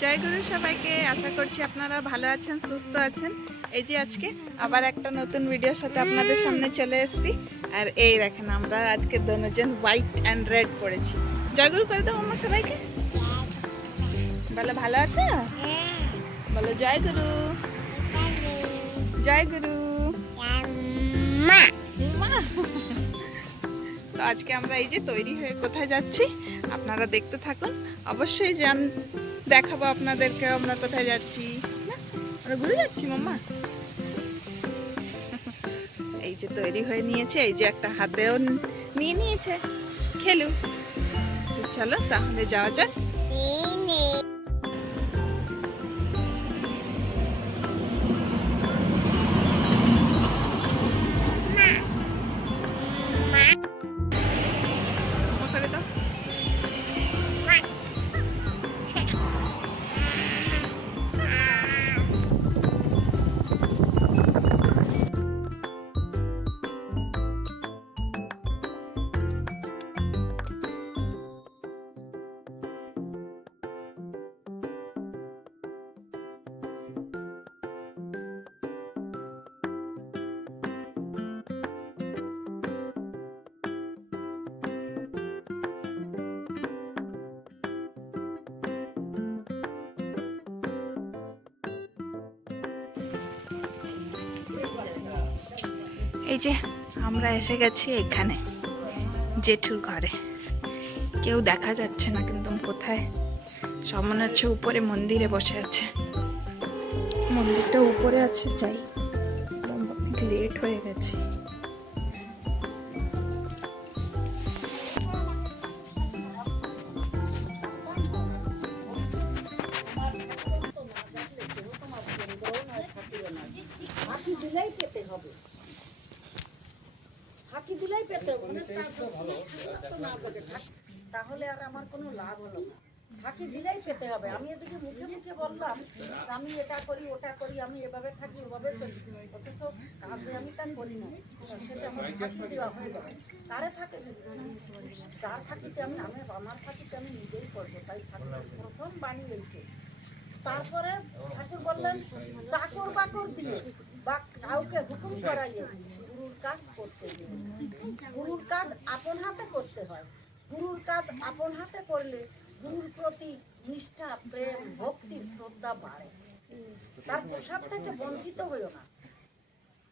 জয় গুরু সবাইকে। আশা করছি আপনারা ভালো আছেন, সুস্থ আছেন। এই যে আজকে আবার একটা নতুন ভিডিওর সাথে আপনাদের সামনে চলে এসেছি। আর এই দেখেন আমরা আজকে দুজন হোয়াইট অ্যান্ড রেড পরেছি। জয় গুরু করে দাও মাম্মা সবাইকে, বলো ভালো আছো, বলো জয় গুরু, জয় গুরু মা। তো আজকে আমরা এই যে তৈরি হয়ে কোথায় যাচ্ছি আপনারা দেখতে থাকুন। অবশ্যই দেখাবো আপনাদেরকে আমরা কোথায় যাচ্ছি। আমরা ঘুরে যাচ্ছি মাম্মা। এই যে তৈরি হয়ে নিয়েছে, এই যে একটা হাতেও নিয়ে নিয়েছে খেলু। চলো তাহলে যাওয়া যাক। এই যে আমরা এসে গেছি এখানে জেঠুর ঘরে। কেউ দেখা যাচ্ছে না কিন্তু কোথায়, সব মনে হচ্ছে উপরে মন্দিরে বসে আছে। মন্দিরটা উপরে আছে, যাই, লেট হয়ে গেছে। তাহলে আর আমার কোনো লাভ হলো না। ফাঁকি দিলেই পেতে হবে। আমি এদিকে মুখে মুখে বললাম আমি এটা করি ওটা করি, আমি এভাবে থাকি ওভাবে চলি, অথচ কাজে আমি তা করি না। সেটা আমার ফাঁকি দেওয়া হয়ে যাবে। কারে ফাঁকি দিচ্ছি? যার ফাঁকিতে আমার ফাঁকিতে আমি নিজেই করবো। তাই প্রথম বাণী এইটে। তারপরে ঠাকুর বললেন চাকর বাকর দিয়ে বা কাউকে হুকুম করাইয়ে গুরুর কাজ করতে হবে। গুরুর কাজ আপন হাতে করতে হয়। গুরুর কাজ আপন হাতে করলে গুরুর প্রতি নিষ্ঠা, প্রেম, ভক্তি, শ্রদ্ধা বাড়ে। তার প্রসাদ থেকে বঞ্চিত হইও না।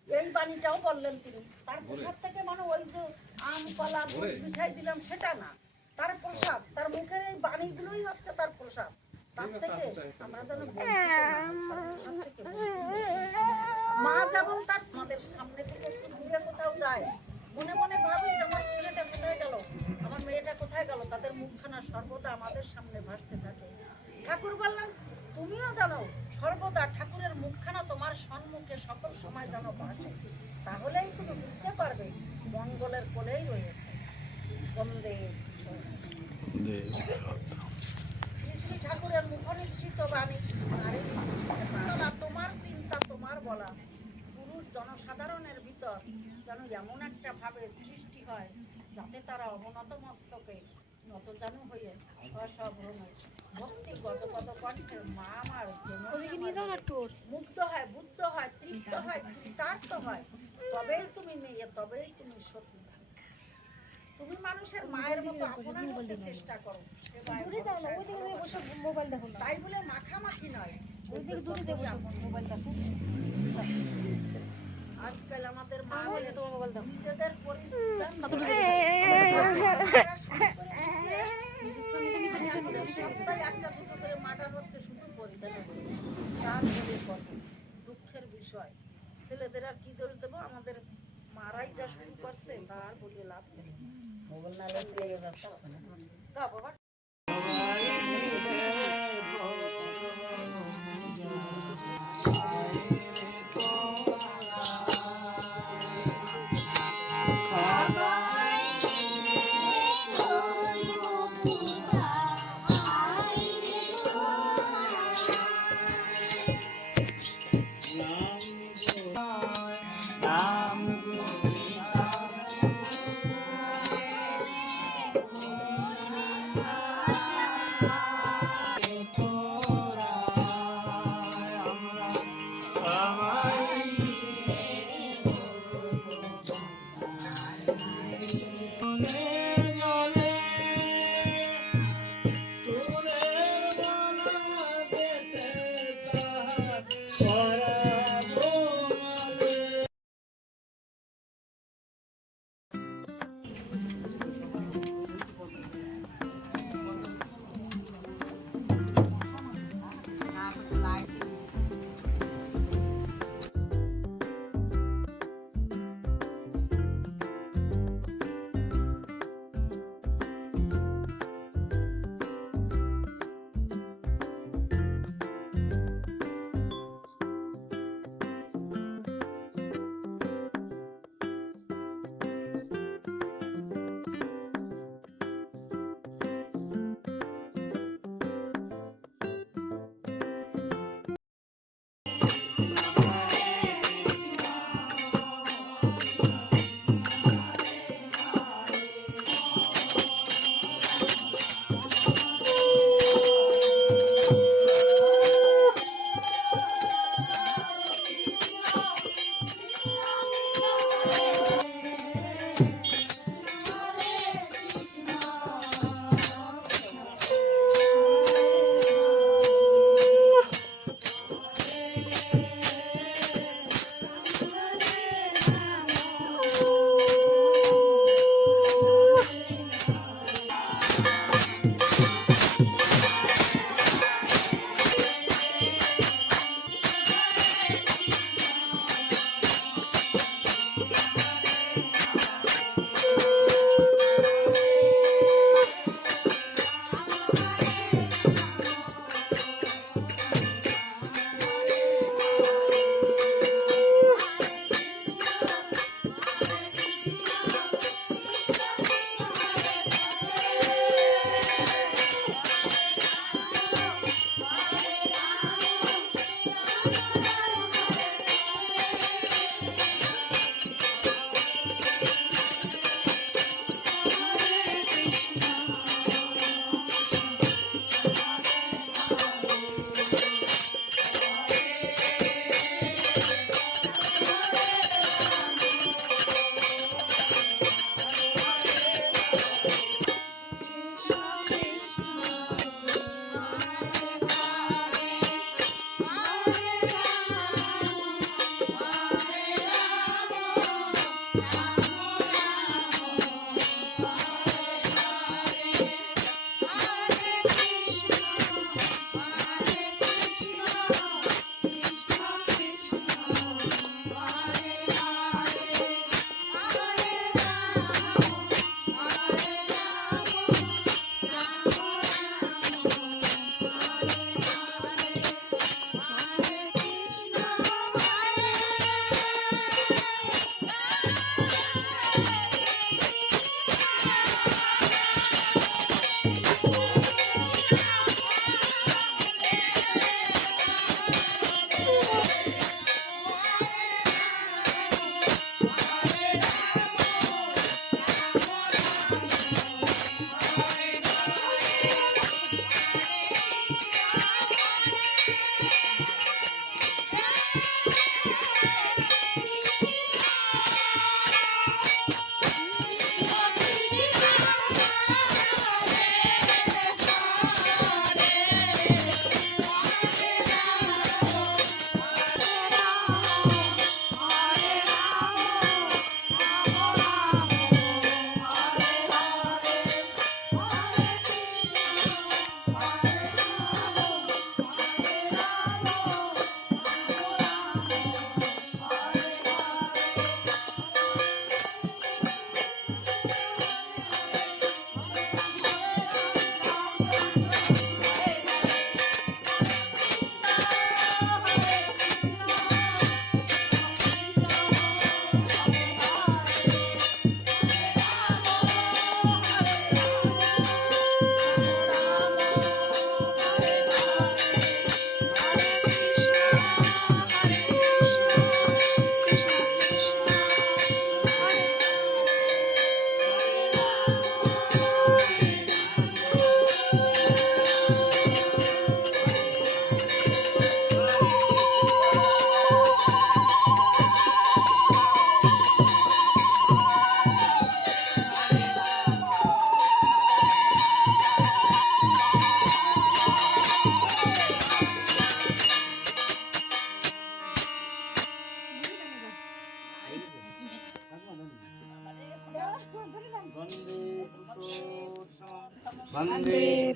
এই বাণীটাও বললেন তিনি। তার প্রসাদ থেকে মানে ওই যে আম কলা মিঠাই দিলাম সেটা না, তার প্রসাদ, তার মুখের এই বাণীগুলোই হচ্ছে তার প্রসাদ। তার থেকে আমরা যেন মা যেমন তার আমাদের সামনে থেকে দূরে কোথাও যায়, মনে মনে ভাবে আমার ছেলেটা কোথায় গেল, আমার মেয়েটা কোথায় গেল, তাদের মুখখানা সর্বদা আমাদের সামনে ভাসতে থাকে। ঠাকুর বললেন তুমিও জানো সর্বদা ঠাকুরের মুখখানা তোমার সম্মুখে সকল সময় যেন ভাসে। তাহলেই তুমি বুঝতে পারবে মঙ্গলের কোলেই রয়েছে। বন্দে শ্রী শ্রী ঠাকুরের মুখনিসৃত বাণী। চলা তোমার চিন্তা তোমার বলা। পুরুষ জনসাধারণের ভিতর যেন এমন একটা ভাবে সৃষ্টি হয় যাতে তারা অবনত মস্তকে নতজানু হয়ে অসভ্রমে ভক্তি গদগদ কণ্ঠে মা আমার মুগ্ধ হয়, বুদ্ধ হয়, তৃপ্ত হয়, কৃতার্থ হয়। তবেই তুমি মেয়ে, তবেই তুমি সত্যি। তুমি মানুষের মায়ের মতো আপনার করতে চেষ্টা করো। তাই বলে মাখামাখি নয়। আজকাল আমাদের মা নিজেদের সপ্তাহে একটা দুটো করে মার্ডার হচ্ছে শুধু পরিধানের জন্য। দুঃখের বিষয়। ছেলেদের আর কি দোষ দেবো? আমাদের মারাই যা শুরু করছে তার বলে লাভ নেই। মোবাইল না লাগলে বাবা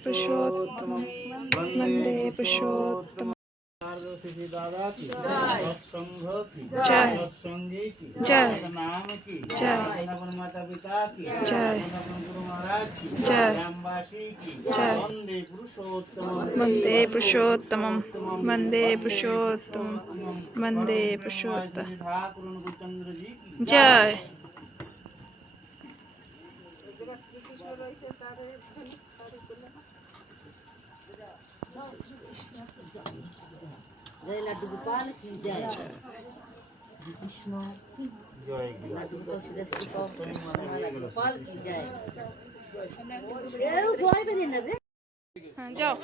पुरुषोत्तम वंदे पुरुषोत्तम जय जय जय जय जय जय वंदे पुरुषोत्तम वंदे पुरुषोत्तम वंदे पुरुषोत्तम जय जय लड्डू गोपाल की जय कृष्ण लड्डू गोपाल की जय হ্যাঁ, যাও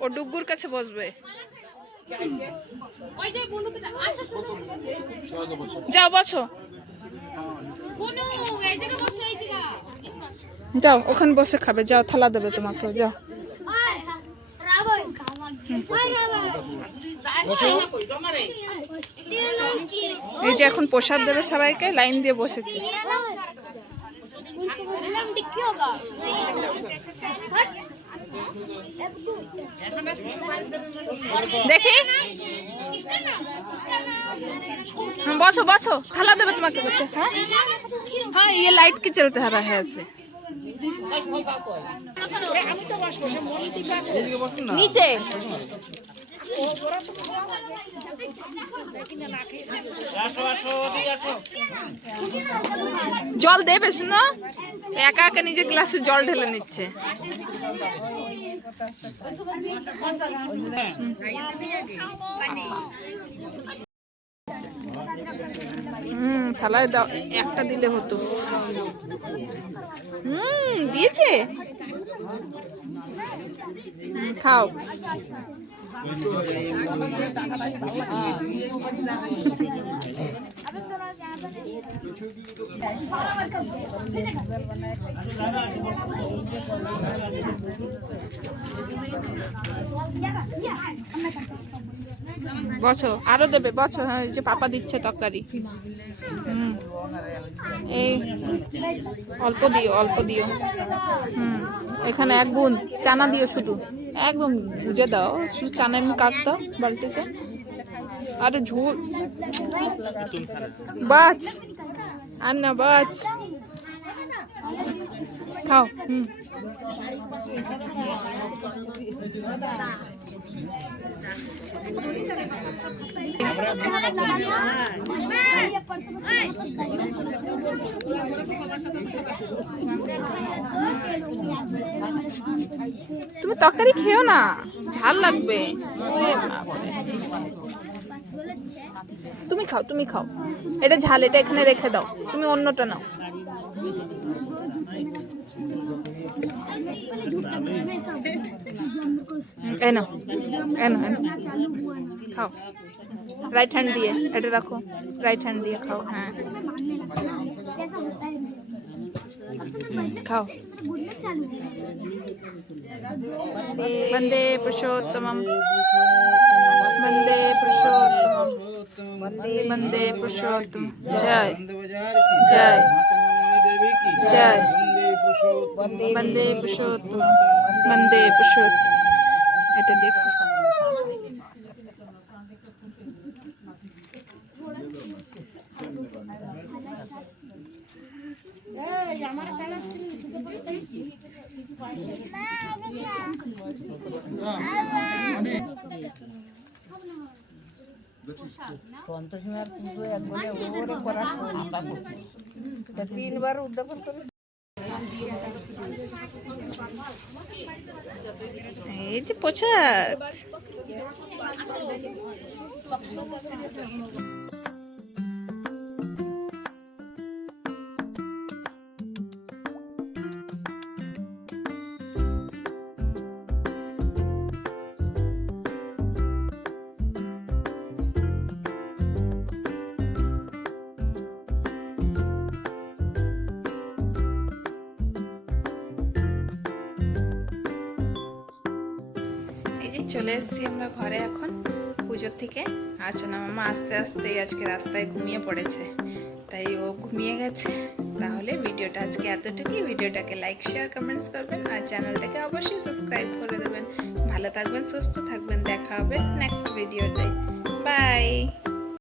ও ডুগুর কাছে বসবে যাও বসো যাও ওখানে বসে খাবে যাও থালা দেবে তোমাকে যাও এই যে এখন প্রসাদ দেবে সবাইকে লাইন দিয়ে বসেছে দেখি बसो बसो थाला देवे तुम्हारे बच्चे हाँ हाँ ये लाइट की चलते आ रहा है ऐसे नीचे জল দেবে শুনো একা একা নিজে গ্লাসে জল ঢেলে নিচ্ছে থালায় দাও একটা দিলে হতো দিয়েছে খাও বসো আরো দেবে বসো হ্যাঁ যে পাপা দিচ্ছে তরকারি এই অল্প দিও অল্প দিও এখানে এক গুণ চানা দিও শুধু একদম বুঝে দাও শুধু চানা এমনি কাট দাও বালতিতে আরে ঝোল বাচ আর না বাচ খাও তুমি তরকারি খেও না ঝাল লাগবে তুমি খাও এটা ঝাল এটা এখানে রেখে দাও তুমি অন্যটা নাও এনো খাও রাইট হ্যান্ড দিয়ে এটা রাখো রাইট হ্যান্ড দিয়ে খাও হ্যাঁ খাও वंदे पुरुषोत्तमं वंदे पुरुषोत्तमं वंदे पुरुषोत्तम जय जय जय वंदे पुरुषोत्तम वंदे पुरुषोत्तम এটা দেখো তিনবার উদ্যাপন করে এই যে প্রসাদ চলে এসেছি আমরা ঘরে এখন পুজোর থেকে আসো না মামা আস্তে আস্তে আজকে রাস্তায় ঘুমিয়ে পড়েছে তাই ও ঘুমিয়ে গেছে। তাহলে ভিডিওটা আজকে এতটুকুই। ভিডিওটাকে লাইক শেয়ার কমেন্টস করবেন আর চ্যানেলটাকে অবশ্যই সাবস্ক্রাইব করে দেবেন। ভালো থাকবেন, সুস্থ থাকবেন, দেখা হবে নেক্সট ভিডিওতে। বাই।